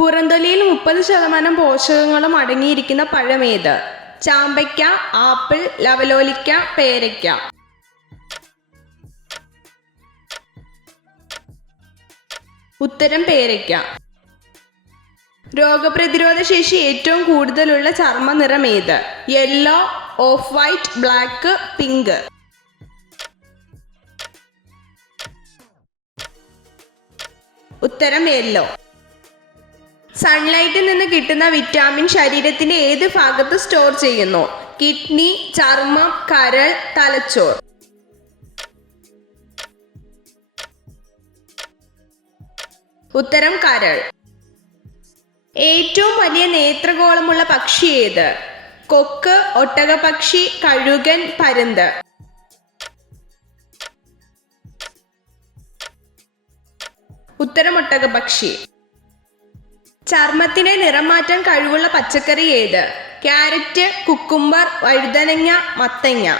പുറന്തൊലിയിൽ 30% പോഷകങ്ങളും അടങ്ങിയിരിക്കുന്ന പഴമേത്? ചാമ്പയ്ക്ക, ആപ്പിൾ, ലവലോലിക്ക, പേരയ്ക്ക. ഉത്തരം പേരയ്ക്ക. രോഗപ്രതിരോധ ശേഷി ഏറ്റവും കൂടുതലുള്ള ചർമ്മ നിറം ഏത്? Yellow, of white, black, pink. ഉത്തരം യെല്ലോ. സൺലൈറ്റിൽ നിന്ന് കിട്ടുന്ന വിറ്റാമിൻ ശരീരത്തിന്റെ ഏത് ഭാഗത്ത് സ്റ്റോർ ചെയ്യുന്നു? കിഡ്നി, ചർമ്മം, കരൾ, തലച്ചോർ. ഉത്തരം കരൾ. ഏറ്റവും വലിയ നേത്രഗോളമുള്ള പക്ഷി ഏത്? കൊക്ക്, ഒട്ടകപക്ഷി, കഴുകൻ, പരുന്ത്. ഉത്തരം ഒട്ടകപക്ഷി. ചർമ്മത്തിന്റെ നിറം മാറ്റാൻ കഴിവുള്ള പച്ചക്കറി ഏത്? ക്യാരറ്റ്, കുക്കുംബർ, വഴുതനങ്ങ, മത്തങ്ങ.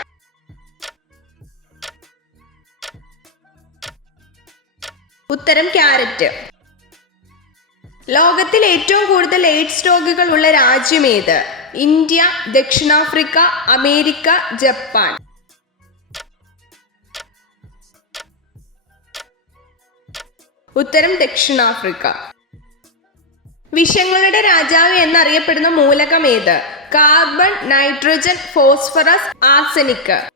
ഉത്തരം ക്യാരറ്റ്. ലോകത്തിൽ ഏറ്റവും കൂടുതൽ എയ്ഡ്സ് രോഗികൾ ഉള്ള രാജ്യം ഏത്? ഇന്ത്യ, ദക്ഷിണാഫ്രിക്ക, അമേരിക്ക, ജപ്പാൻ. ഉത്തരം ദക്ഷിണാഫ്രിക്ക. വിഷങ്ങളുടെ രാജാവ് എന്നറിയപ്പെടുന്ന മൂലകം ഏത്? Carbon, nitrogen, phosphorus, arsenic.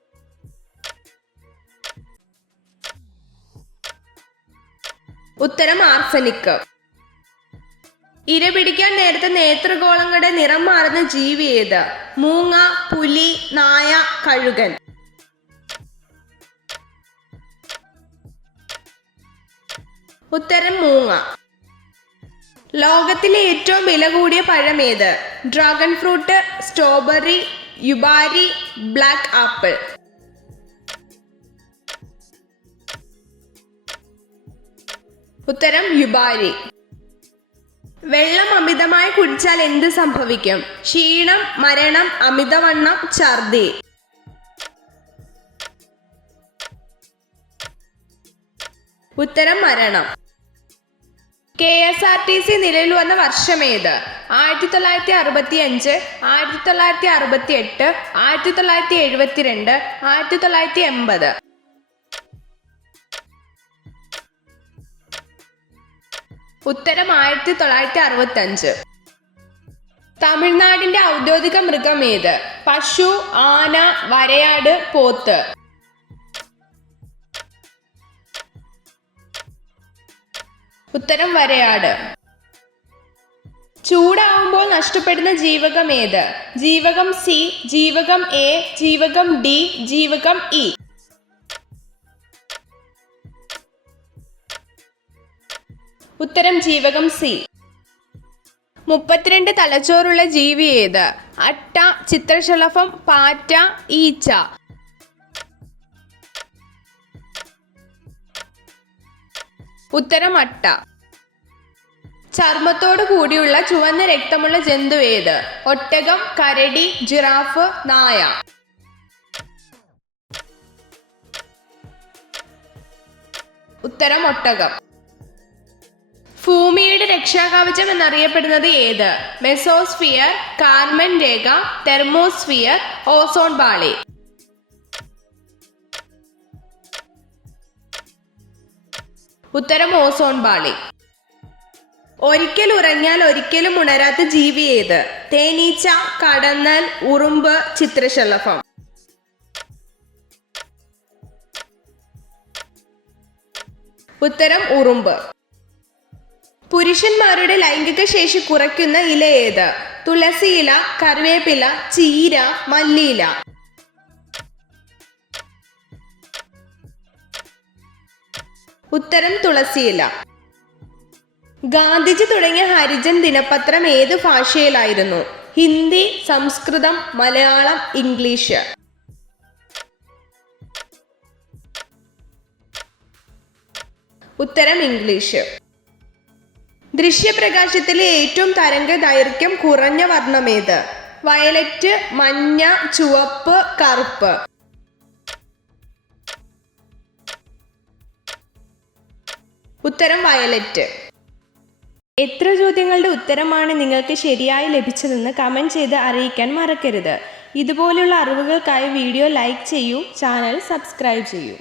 ഉത്തരം ആർസനിക്. ഇര പിടിക്കാൻ നേരത്തെ നേത്രഗോളങ്ങളുടെ നിറം മാറുന്ന ജീവി ഏത്? മൂങ്ങ, പുലി, നായ, കഴുകൻ. ഉത്തരം മൂങ്ങ. ലോകത്തിലെ ഏറ്റവും വില കൂടിയ പഴം ഏത്? Dragon fruit, strawberry, Yubari, black apple. ഉത്തരം യുബാരി. വെള്ളം അമിതമായി കുടിച്ചാൽ എന്ത് സംഭവിക്കും? ക്ഷീണം, മരണം, അമിതവണ്ണം, ഛർദി. ഉത്തരം മരണം. KSRTC നിലവിൽ വന്ന വർഷം ഏത്? 1965, 1968, 1972, 1980. ഉത്തരം 1965. തമിഴ്നാടിന്റെ ഔദ്യോഗിക മൃഗം ഏത്? പശു, ആന, വരയാട്, പോത്ത്. ഉത്തരം വരയാട്. ചൂടാവുമ്പോൾ നഷ്ടപ്പെടുന്ന ജീവകം ഏത്? ജീവകം സി, ജീവകം എ, ജീവകം ഡി, ജീവകം ഇ. ഉത്തരം ജീവകം സി. 32 തലച്ചോറുള്ള ജീവി ഏത്? അട്ട, ചിത്രശലഭം, പാറ്റ, ഈച്ച. ഉത്തരം അട്ട. ചർമ്മത്തോട് കൂടിയുള്ള ചുവന്ന രക്തമുള്ള ജന്തു ഏത്? ഒട്ടകം, കരടി, ജിറാഫ്, നായ. ഉത്തരം ഒട്ടകം. ഭൂമിയുടെ രക്ഷാകവചം എന്നറിയപ്പെടുന്നത് ഏത്? മെസോസ്ഫിയർ, കാർമൻ രേഖ, തെർമോസ്ഫിയർ, ഓസോൺ പാളി. ഉത്തരം ഓസോൺ പാളി. ഒരിക്കൽ ഉറങ്ങിയാൽ ഒരിക്കലും ഉണരാത്ത ജീവി ഏത്? തേനീച്ച, കടന്നൽ, ഉറുമ്പ്, ചിത്രശലഭം. ഉത്തരം ഉറുമ്പ്. പുരുഷന്മാരുടെ ലൈംഗിക ശേഷി കുറയ്ക്കുന്ന ഇല ഏത്? തുളസിയില, കറിവേപ്പില, ചീര, മല്ലിയില. ഉത്തരം തുളസിയില. ഗാന്ധിജി തുടങ്ങിയ ഹരിജൻ ദിനപത്രം ഏത് ഭാഷയിലായിരുന്നു? ഹിന്ദി, സംസ്കൃതം, മലയാളം, ഇംഗ്ലീഷ്. ഉത്തരം ഇംഗ്ലീഷ്. ദൃശ്യപ്രകാശത്തിലെ ഏറ്റവും തരംഗ ദൈർഘ്യം കുറഞ്ഞ വർണ്ണമേത്? വയലറ്റ്, മഞ്ഞ, ചുവപ്പ്, കറുപ്പ്. ഉത്തരം വയലറ്റ്. എത്ര ചോദ്യങ്ങളുടെ ഉത്തരമാണ് നിങ്ങൾക്ക് ശരിയായി ലഭിച്ചതെന്ന് കമൻറ്റ് ചെയ്ത് അറിയിക്കാൻ മറക്കരുത്. ഇതുപോലുള്ള അറിവുകൾക്കായി വീഡിയോ ലൈക്ക് ചെയ്യൂ, ചാനൽ സബ്സ്ക്രൈബ് ചെയ്യൂ.